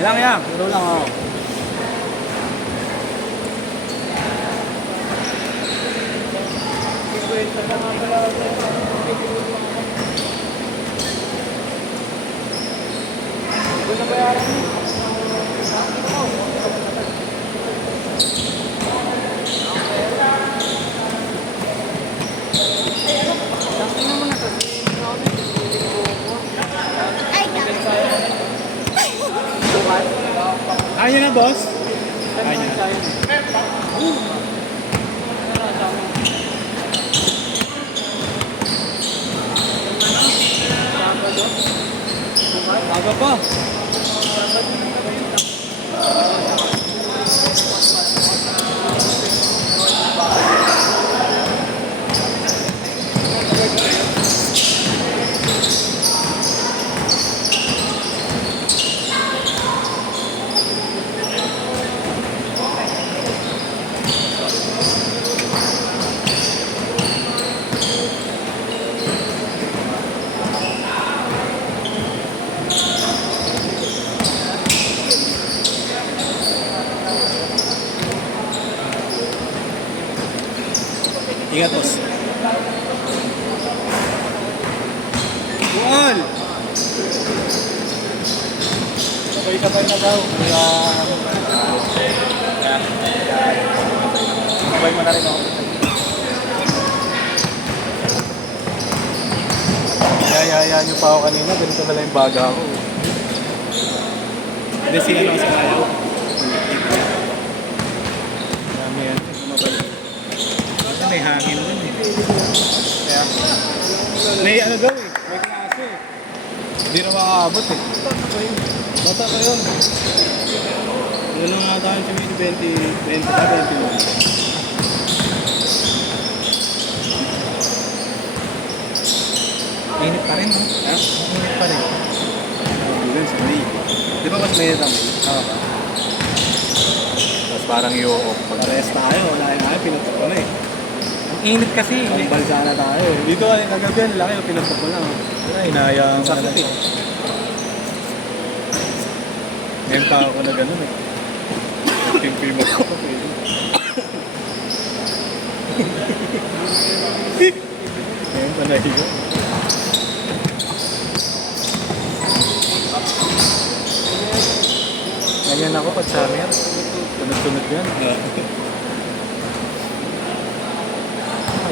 Ilang yan? Puro lang ako. Kaya na, boss? Kaya na. Aga pa. Ingat, boss. Buwan! Sabay-sabay na daw. Sabay mo na rin ako. Yayayaan niyo pa ako kanina. Ganito pala yung baga ako. Hindi, sinano sa ayaw. Dami yan. May hangin din eh. Kaya, may ano daw eh. May klase eh. Hindi na makakabot eh. Bata pa yun. Doon lang nga tayo sa 20 pa, 21. Init pa rin, no? Ha? Init pa rin. Doon sa May. Di ba mas may naman? Oo ba? Tapos parang i-o-off. Pag-rest tayo, wala yung ayaw, pinutok ko na eh. Init kasi. Ang balsa na tayo. Dito ay kagabi ang laki, pinuntok ko lang. Wala, hinayang sakit eh. Ngayon pa ako na gano'n eh. Timpi mo ko. Ngayon pa nahigo. Ganyan ako pag summer. Sunod-sunod yan.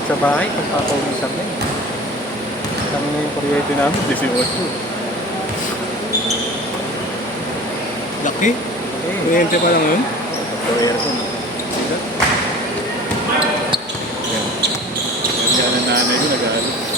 Sa bahay, pagpapaulisan din. Kami na yung kuryente namin, 18. Laki? Kuryente pa lang yun? Pagpa-aircon. Sila? Yan. Yan ang nanay ko, nag-aalit.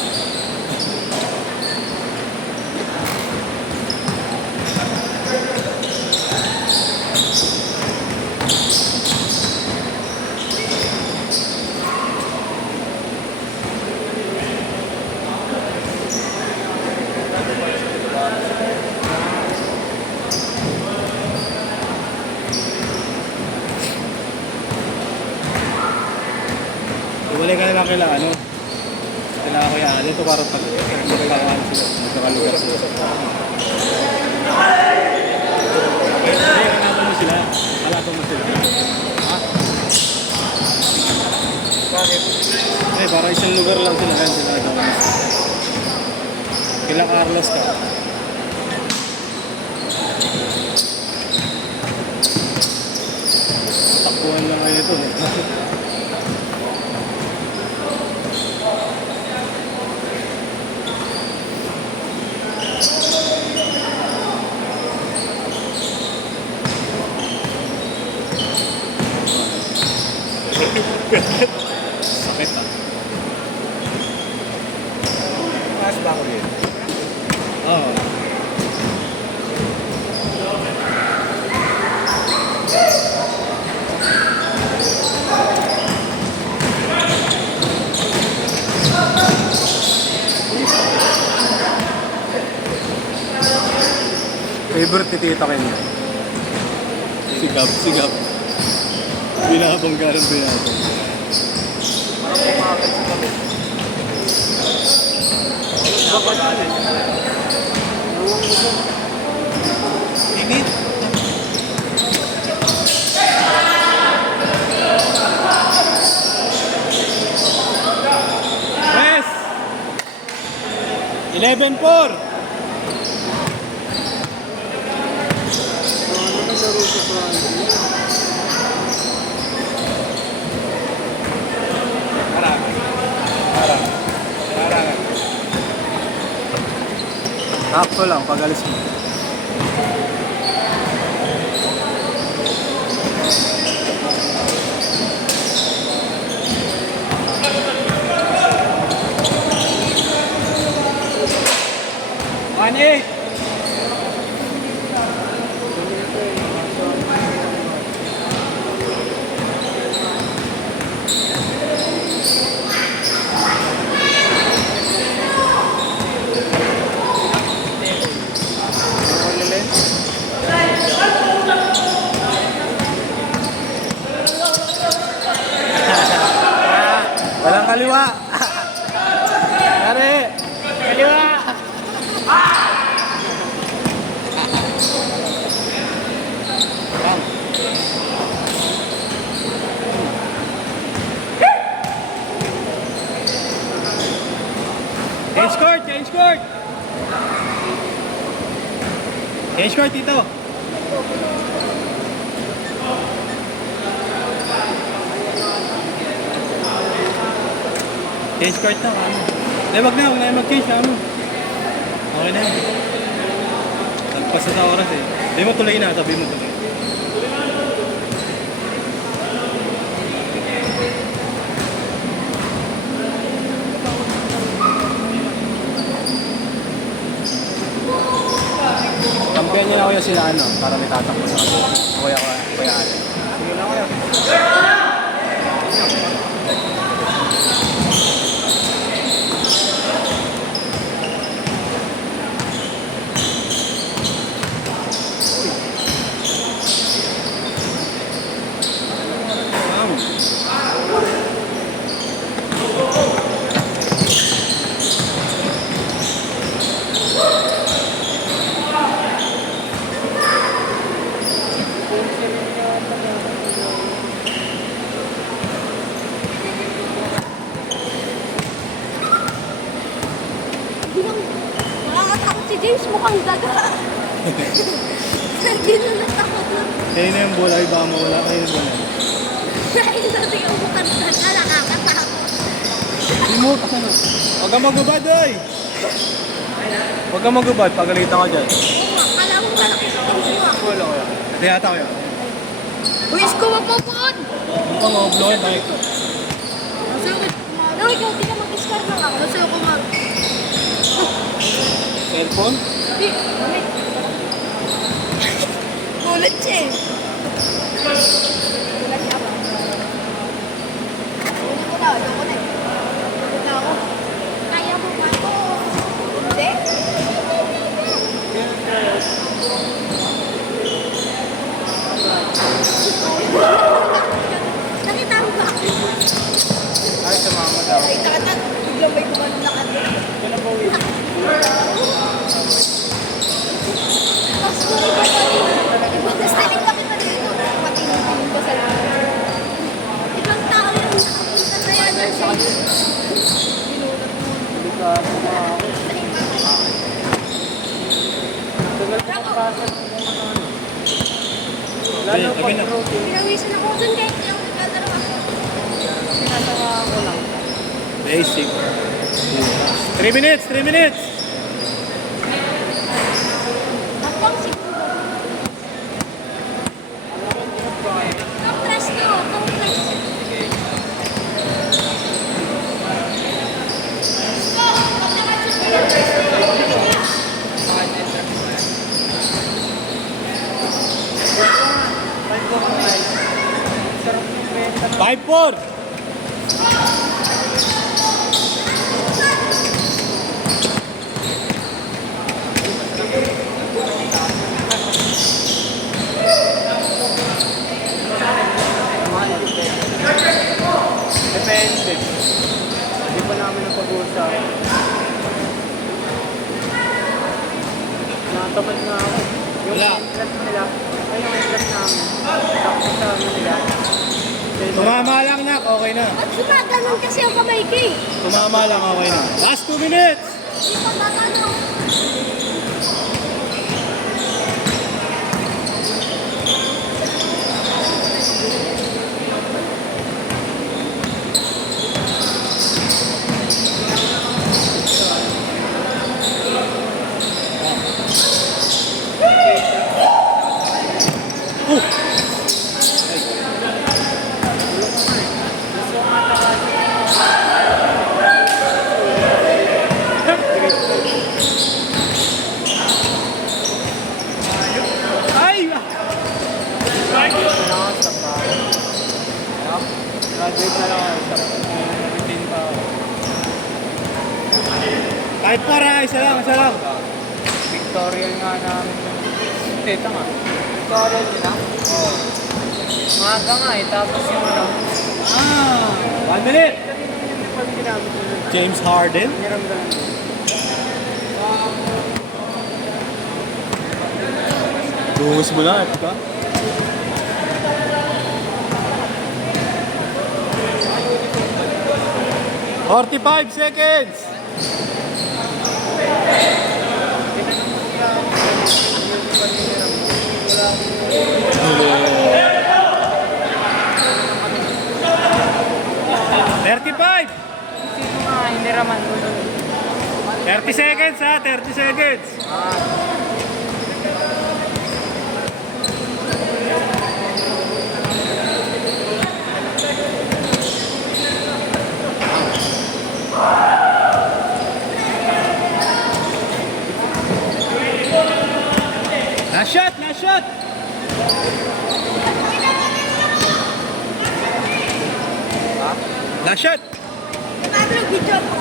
Wala ka na lang kailangan, ano? Kailangan ko yan. Ito para pag magkakalaan sila. Magkakalugar sila. Hindi, kailangan mo sila. Kalato mo sila. Ha? Bakit? Eh, para isang lugar lang sila. Kaya sila ito. Kila Carlos ka. Takbuhan lang ngayon ito. Sakit ah. Mas ba ako rin? Oo. Favorite ni tita kayo niya? Sigap. Binabangga ng binabang. Init. 10-4. Sakto lang, pag-alis mo. Ani! Walang kaliwa. Pare, kaliwa. Change court, change court. Change court dito. Change court na, ano? Wag na mag-change, ano? Okay na yun. Nagpas na sa oras eh. Sabi mo tuloy na, sabi mo tuloy. Kampiyan niya na kuya sila, ano, para may tatakbo sa kanila. Kuya Allen. Sige na kuya. Nakakatakot si James, mukhang daga. Hindi na natakot na. Kayo na yung bola, iba mawala kayo ng bola. Dahil dati yung mukhang daga, nakakatakot. Hindi mo, kasano? Huwag kang magubad, oy! Huwag kang magubad, pagalitan ka dyan. Kala mo malaki sa pagsuwa. Wala ko yan. Hindi ata ko yan. Uy, isko, wag mo po! Huwag kang mag-blow, bike. Masukit. No, ikaw, di ka mag-discard lang ako. Masukit ko mag... Cellphone? Di, gamit. Gulat siya eh. Gulat siya ba? Gulat ko na, ayoko na eh. Gulat na ako. Kaya mo ba ito? Hindi? Nakita mo ba? Ay, sa mama daw. Nakita ka na, biglang may kumanon na kanya. Yan ang bawi. Tapos kung iba na rin, ibang nastinig na kita dito. Matingin ko sa lahat. Ibang tao yung nakapunta sa yan. Binulat mo. Hindi ka ako. Tagal ko makapasa ng mga ano. Lalo pag routine. Pinawisan ako dun kahit yung nagdadalawa. Sinasama ko lang. Basic. 3 minutes, 3 minutes! Kapag siguro. Compress to, compress. Five, four. Depende. Hindi pa namin napag-uusap. Nakatamad na ako. Yung interest nila, ay yung interest namin. Tapos sa amin nila. Tumama lang nak, okay na. At gumaganon kasi ang kamay ko eh. Tumama lang, okay na. Last 2 minutes! Hindi pa gaganon. Tutorial nga namin. Ito nga. Tutorial na? Oo. Maga nga eh, tapos yung ano. 1 minute! Pag ginamit ko yun, James Harden. niramdaman ko. Buhos mo lang, ito. "45 seconds!" "35! Sino nga, hiniraman ko nun. 30 seconds ha, 30 seconds. Last shot, last shot. Last shot. Pablo, video mo.